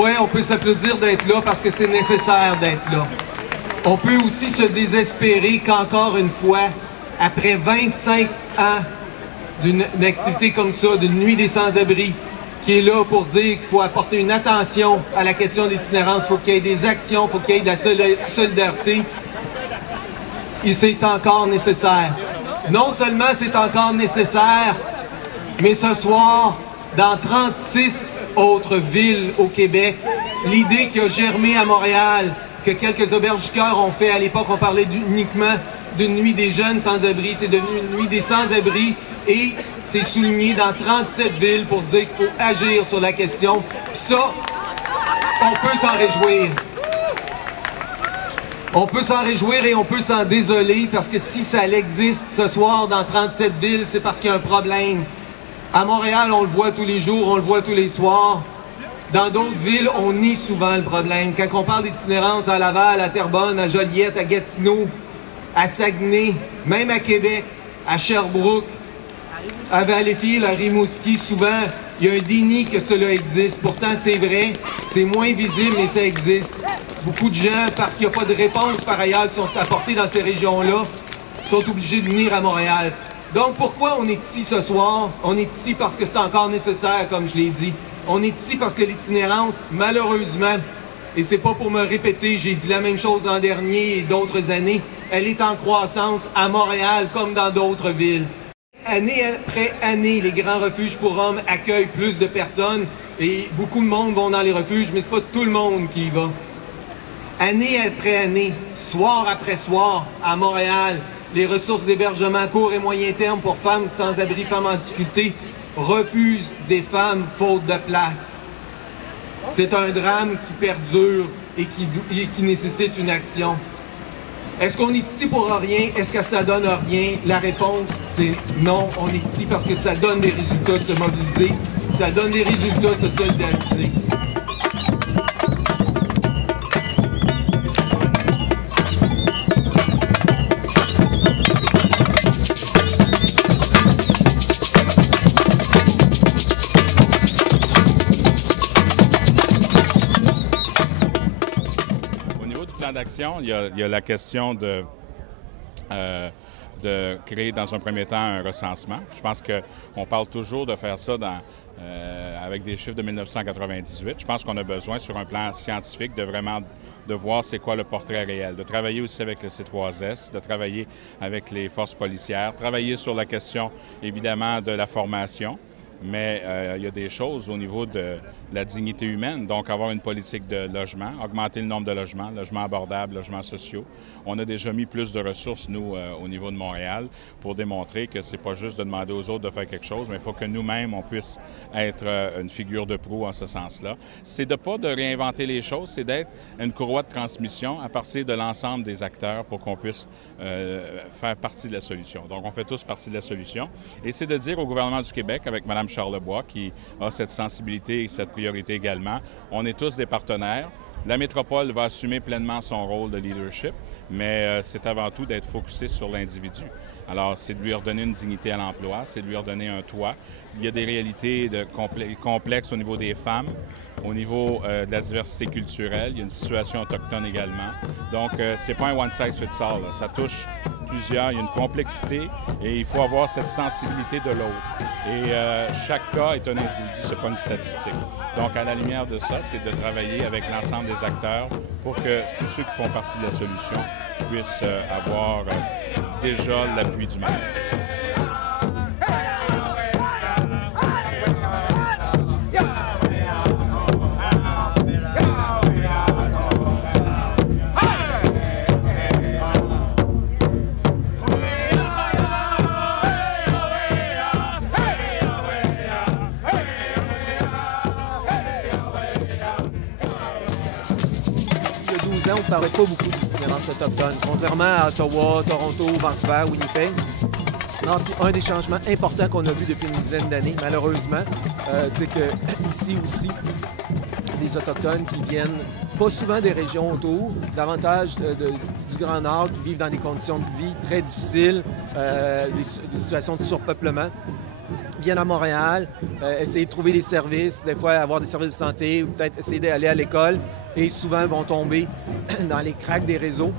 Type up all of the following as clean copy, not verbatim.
Oui, on peut s'applaudir d'être là parce que c'est nécessaire d'être là. On peut aussi se désespérer qu'encore une fois, après 25 ans d'une activité comme ça, d'une nuit des sans-abri, qui est là pour dire qu'il faut apporter une attention à la question de l'itinérance, il faut qu'il y ait des actions, il faut qu'il y ait de la solidarité, et c'est encore nécessaire. Non seulement c'est encore nécessaire, mais ce soir, dans 36 autres villes au Québec, l'idée qui a germé à Montréal, que quelques auberges-cœurs ont fait à l'époque, on parlait uniquement d'une nuit des jeunes sans-abri, c'est devenu une nuit des sans-abri et c'est souligné dans 37 villes pour dire qu'il faut agir sur la question. Puis ça, on peut s'en réjouir. On peut s'en réjouir et on peut s'en désoler parce que si ça existe ce soir dans 37 villes, c'est parce qu'il y a un problème. À Montréal, on le voit tous les jours, on le voit tous les soirs. Dans d'autres villes, on nie souvent le problème. Quand on parle d'itinérance à Laval, à Terrebonne, à Joliette, à Gatineau, à Saguenay, même à Québec, à Sherbrooke, à Valleyfield, à Rimouski, souvent, il y a un déni que cela existe. Pourtant, c'est vrai, c'est moins visible, mais ça existe. Beaucoup de gens, parce qu'il n'y a pas de réponse par ailleurs qui sont apportées dans ces régions-là, sont obligés de venir à Montréal. Donc, pourquoi on est ici ce soir? On est ici parce que c'est encore nécessaire, comme je l'ai dit. On est ici parce que l'itinérance, malheureusement, et c'est pas pour me répéter, j'ai dit la même chose l'an dernier et d'autres années, elle est en croissance à Montréal comme dans d'autres villes. Année après année, les grands refuges pour hommes accueillent plus de personnes et beaucoup de monde vont dans les refuges, mais c'est pas tout le monde qui y va. Année après année, soir après soir, à Montréal, les ressources d'hébergement à court et moyen terme pour femmes sans-abri, femmes en difficulté, refusent des femmes faute de place. C'est un drame qui perdure et qui nécessite une action. Est-ce qu'on est ici pour rien? Est-ce que ça donne rien? La réponse, c'est non. On est ici parce que ça donne des résultats de se mobiliser. Ça donne des résultats de se solidariser. Il y a la question de créer dans un premier temps un recensement. Je pense qu'on parle toujours de faire ça avec des chiffres de 1998. Je pense qu'on a besoin, sur un plan scientifique, de voir c'est quoi le portrait réel, de travailler aussi avec le C3S, de travailler avec les forces policières, travailler sur la question, évidemment, de la formation. Mais il y a des choses au niveau de la dignité humaine, donc avoir une politique de logement, augmenter le nombre de logements abordables, logements sociaux. On a déjà mis plus de ressources, nous, au niveau de Montréal, pour démontrer que c'est pas juste de demander aux autres de faire quelque chose, mais il faut que nous-mêmes, on puisse être une figure de proue en ce sens-là. C'est de pas de réinventer les choses, c'est d'être une courroie de transmission à partir de l'ensemble des acteurs pour qu'on puisse faire partie de la solution. Donc, on fait tous partie de la solution. Et c'est de dire au gouvernement du Québec, avec Mme Charlebois, qui a cette sensibilité et cette priorité également, on est tous des partenaires. La métropole va assumer pleinement son rôle de leadership, mais c'est avant tout d'être focusé sur l'individu. Alors, c'est de lui redonner une dignité à l'emploi, c'est de lui redonner un toit. Il y a des réalités complexes au niveau des femmes, au niveau de la diversité culturelle. Il y a une situation autochtone également. Donc, c'est pas un one size fits all. Là. Ça touche plusieurs. Il y a une complexité et il faut avoir cette sensibilité de l'autre. Et chaque cas est un individu, c'est pas une statistique. Donc, à la lumière de ça, c'est de travailler avec l'ensemble des acteurs pour que tous ceux qui font partie de la solution puissent avoir déjà l'appui du maire. On ne parlait pas beaucoup d'itinérance autochtone. Contrairement à Ottawa, Toronto, Vancouver, Winnipeg, non, c'est un des changements importants qu'on a vu depuis une dizaine d'années, malheureusement. C'est qu'ici aussi, des Autochtones qui viennent pas souvent des régions autour, davantage du Grand Nord, qui vivent dans des conditions de vie très difficiles, des situations de surpeuplement. viennent à Montréal, essayer de trouver des services, des fois avoir des services de santé, ou peut-être essayer d'aller à l'école, et souvent vont tomber dans les cracks des réseaux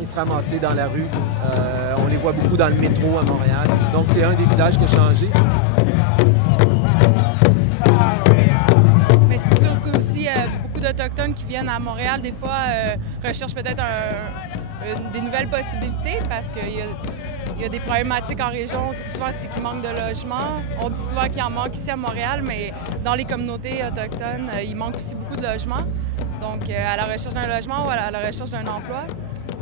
et se ramasser dans la rue. On les voit beaucoup dans le métro à Montréal. Donc c'est un des visages qui a changé. Mais c'est sûr que aussi beaucoup d'Autochtones qui viennent à Montréal, des fois, recherchent peut-être des nouvelles possibilités parce qu'il y a des problématiques en région. Souvent, c'est qu'il manque de logements. On dit souvent qu'il en manque ici à Montréal, mais dans les communautés autochtones, il manque aussi beaucoup de logements. Donc, à la recherche d'un logement ou à la recherche d'un emploi.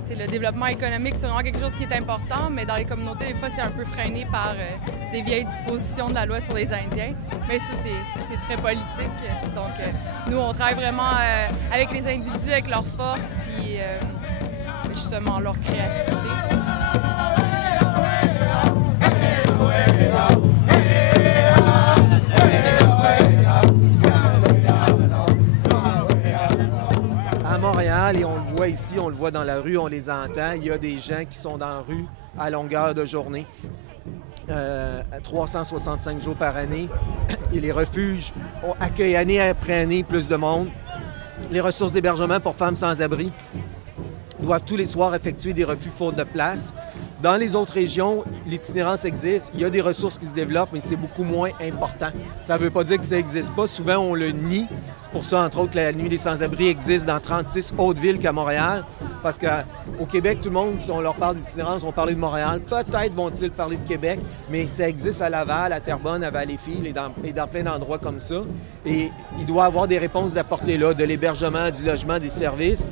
T'sais, le développement économique, c'est vraiment quelque chose qui est important, mais dans les communautés, des fois, c'est un peu freiné par des vieilles dispositions de la loi sur les Indiens. Mais ça, c'est très politique. Donc, nous, on travaille vraiment avec les individus, avec leurs forces, puis justement leur créativité. À Montréal, et on le voit ici, on le voit dans la rue, on les entend, il y a des gens qui sont dans la rue à longueur de journée, 365 jours par année. Et les refuges accueillent année après année plus de monde. Les ressources d'hébergement pour femmes sans abri doivent tous les soirs effectuer des refus faute de place. Dans les autres régions, l'itinérance existe, il y a des ressources qui se développent, mais c'est beaucoup moins important. Ça ne veut pas dire que ça n'existe pas. Souvent, on le nie. C'est pour ça, entre autres, que la Nuit des sans-abri existe dans 36 autres villes qu'à Montréal. Parce qu'au Québec, tout le monde, si on leur parle d'itinérance, on parle de Montréal. Peut-être vont-ils parler de Québec, mais ça existe à Laval, à Terrebonne, à Valleyfield et dans plein d'endroits comme ça. Et il doit y avoir des réponses d'apporter là, de l'hébergement, du logement, des services.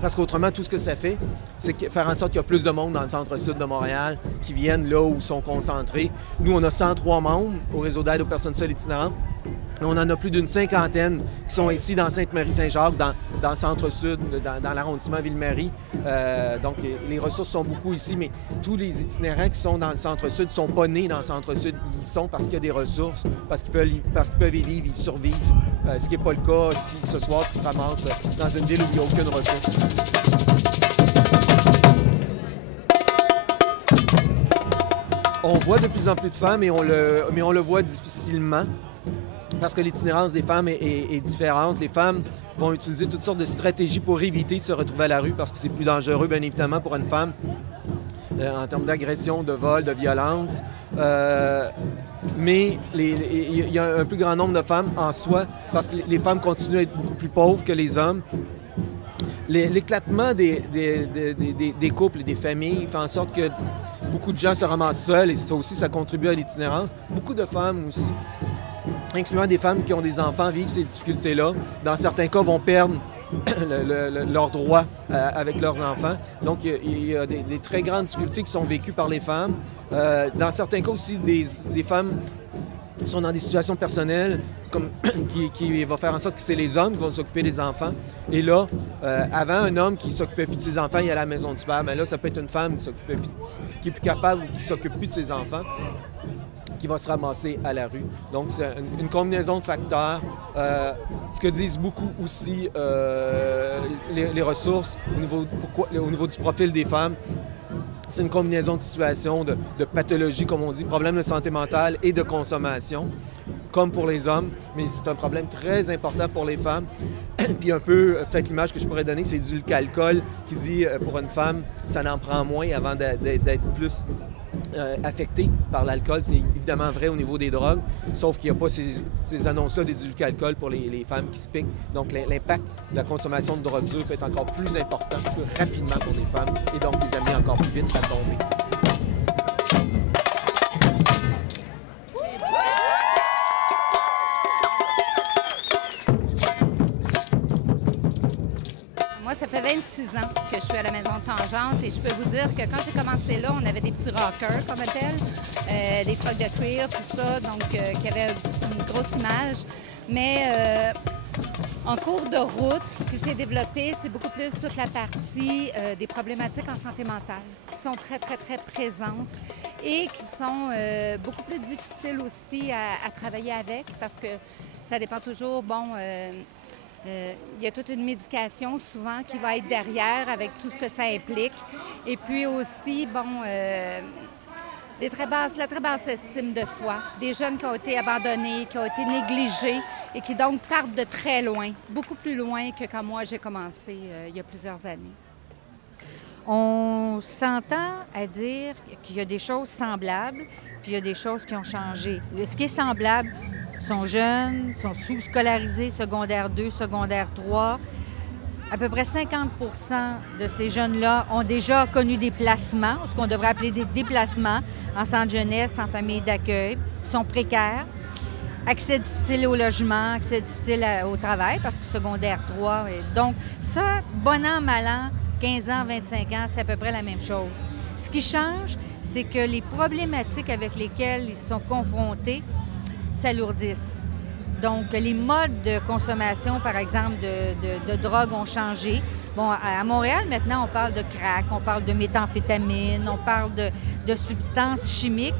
Parce qu'autrement, tout ce que ça fait, c'est faire en sorte qu'il y a plus de monde dans le centre-sud de Montréal qui viennent là où ils sont concentrés. Nous, on a 103 membres au réseau d'aide aux personnes seules itinérantes. On en a plus d'une cinquantaine qui sont ici dans Sainte-Marie-Saint-Jacques, dans le centre-sud, dans l'arrondissement Ville-Marie. Donc, les ressources sont beaucoup ici, mais tous les itinérants qui sont dans le centre-sud ne sont pas nés dans le centre-sud. Ils sont parce qu'il y a des ressources, parce qu'ils peuvent y vivre, ils survivent. Ce qui n'est pas le cas si ce soir tu te ramasses dans une ville où il n'y a aucune ressource. On voit de plus en plus de femmes, mais on le voit difficilement. Parce que l'itinérance des femmes est différente. Les femmes vont utiliser toutes sortes de stratégies pour éviter de se retrouver à la rue parce que c'est plus dangereux, bien évidemment, pour une femme en termes d'agression, de vol, de violence. Mais il y a un plus grand nombre de femmes en soi parce que les femmes continuent à être beaucoup plus pauvres que les hommes. L'éclatement des couples et des familles fait en sorte que beaucoup de gens se ramassent seuls et ça aussi, ça contribue à l'itinérance. Beaucoup de femmes aussi, incluant des femmes qui ont des enfants, vivent ces difficultés-là. Dans certains cas, vont perdre leurs droits avec leurs enfants. Donc, il y a des très grandes difficultés qui sont vécues par les femmes. Dans certains cas aussi, des femmes sont dans des situations personnelles qui va faire en sorte que c'est les hommes qui vont s'occuper des enfants. Et là, avant, un homme qui s'occupait plus de ses enfants, il est à la maison du père. Mais là, ça peut être une femme qui est plus capable ou qui s'occupe plus de ses enfants, qui va se ramasser à la rue. Donc, c'est une combinaison de facteurs. Ce que disent beaucoup aussi les ressources au niveau du profil des femmes, c'est une combinaison de situations, de pathologies, comme on dit, problèmes de santé mentale et de consommation, comme pour les hommes, mais c'est un problème très important pour les femmes. Puis un peu, peut-être l'image que je pourrais donner, c'est du l'alcool qui dit pour une femme, ça n'en prend moins avant d'être plus affecté par l'alcool. C'est évidemment vrai au niveau des drogues, sauf qu'il n'y a pas ces annonces-là d'édulc-alcool pour les femmes qui se piquent. Donc l'impact de la consommation de drogue dure peut être encore plus important, plus rapidement pour les femmes, et donc les amener encore plus vite à tomber. Ça fait 26 ans que je suis à la Maison Tangente et je peux vous dire que quand j'ai commencé là, on avait des petits rockers comme tel, des frocs de cuir, tout ça, donc qui avaient une grosse image. Mais en cours de route, ce qui s'est développé, c'est beaucoup plus toute la partie des problématiques en santé mentale qui sont très, très, très présentes et qui sont beaucoup plus difficiles aussi à travailler avec parce que ça dépend toujours, il y a toute une médication souvent qui va être derrière avec tout ce que ça implique. Et puis aussi, La très basse estime de soi, des jeunes qui ont été abandonnés, qui ont été négligés et qui donc partent de très loin, beaucoup plus loin que quand moi j'ai commencé il y a plusieurs années. On s'entend à dire qu'il y a des choses semblables, puis il y a des choses qui ont changé. Ce qui est semblable, sont jeunes, sont sous-scolarisés, secondaire 2, secondaire 3. À peu près 50 de ces jeunes-là ont déjà connu des placements, ce qu'on devrait appeler des déplacements, en centre jeunesse, en famille d'accueil. Ils sont précaires. Accès difficile au logement, accès difficile au travail, parce que secondaire 3. Donc, ça, bon an, mal an, 15 ans, 25 ans, c'est à peu près la même chose. Ce qui change, c'est que les problématiques avec lesquelles ils sont confrontés s'alourdissent. Donc, les modes de consommation, par exemple, de drogue ont changé. Bon, à Montréal, maintenant, on parle de crack, on parle de méthamphétamine, on parle de substances chimiques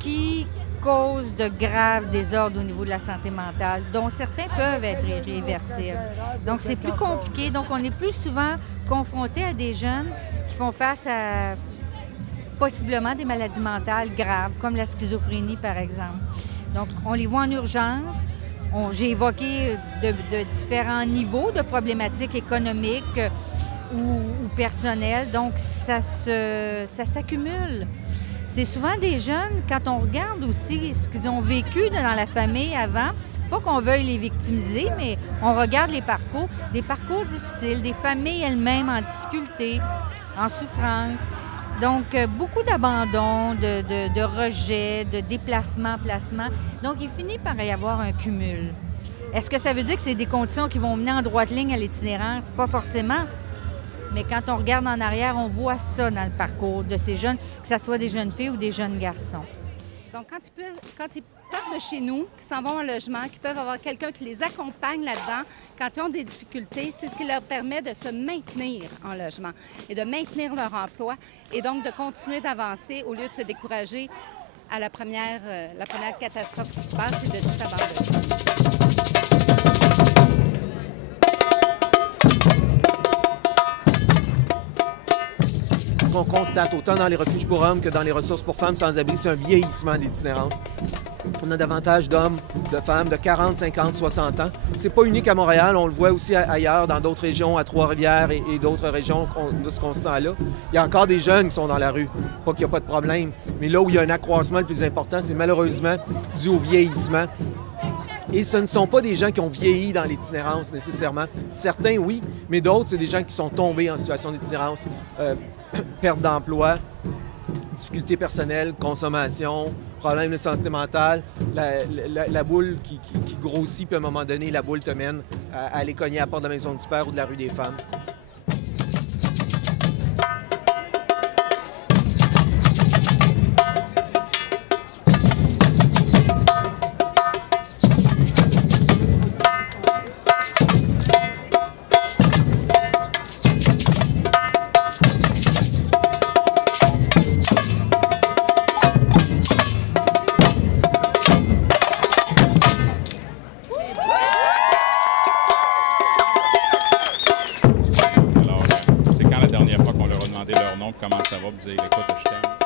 qui causent de graves désordres au niveau de la santé mentale, dont certains peuvent être irréversibles. Donc, c'est plus compliqué. Donc, on est plus souvent confronté à des jeunes qui font face à possiblement des maladies mentales graves, comme la schizophrénie, par exemple. Donc, on les voit en urgence. J'ai évoqué de différents niveaux de problématiques économiques ou personnelles. Donc, ça s'accumule. C'est souvent des jeunes, quand on regarde aussi ce qu'ils ont vécu dans la famille avant, pas qu'on veuille les victimiser, mais on regarde les parcours, des parcours difficiles, des familles elles-mêmes en difficulté, en souffrance. Donc, beaucoup d'abandon, de rejet, de déplacement, placement. Donc, il finit par y avoir un cumul. Est-ce que ça veut dire que c'est des conditions qui vont mener en droite ligne à l'itinérance? Pas forcément. Mais quand on regarde en arrière, on voit ça dans le parcours de ces jeunes, que ce soit des jeunes filles ou des jeunes garçons. Donc, quand ils partent de chez nous, qui s'en vont en logement, qui peuvent avoir quelqu'un qui les accompagne là-dedans, quand ils ont des difficultés, c'est ce qui leur permet de se maintenir en logement et de maintenir leur emploi et donc de continuer d'avancer au lieu de se décourager à la première catastrophe qui se passe et de tout abandonner. Ce qu'on constate autant dans les refuges pour hommes que dans les ressources pour femmes sans-abri, c'est un vieillissement de l'itinérance. On a davantage d'hommes, de femmes de 40, 50, 60 ans. C'est pas unique à Montréal, on le voit aussi ailleurs, dans d'autres régions, à Trois-Rivières et d'autres régions de ce constat-là. Il y a encore des jeunes qui sont dans la rue, pas qu'il n'y a pas de problème. Mais là où il y a un accroissement le plus important, c'est malheureusement dû au vieillissement. Et ce ne sont pas des gens qui ont vieilli dans l'itinérance nécessairement. Certains, oui, mais d'autres, c'est des gens qui sont tombés en situation d'itinérance. Perte d'emploi, difficultés personnelles, consommation, problèmes de santé mentale, la boule qui grossit, puis à un moment donné, la boule te mène à aller cogner à la porte de la maison du père ou de la rue des femmes. Leur nom, comment ça va, puis dire écoute, je t'aime.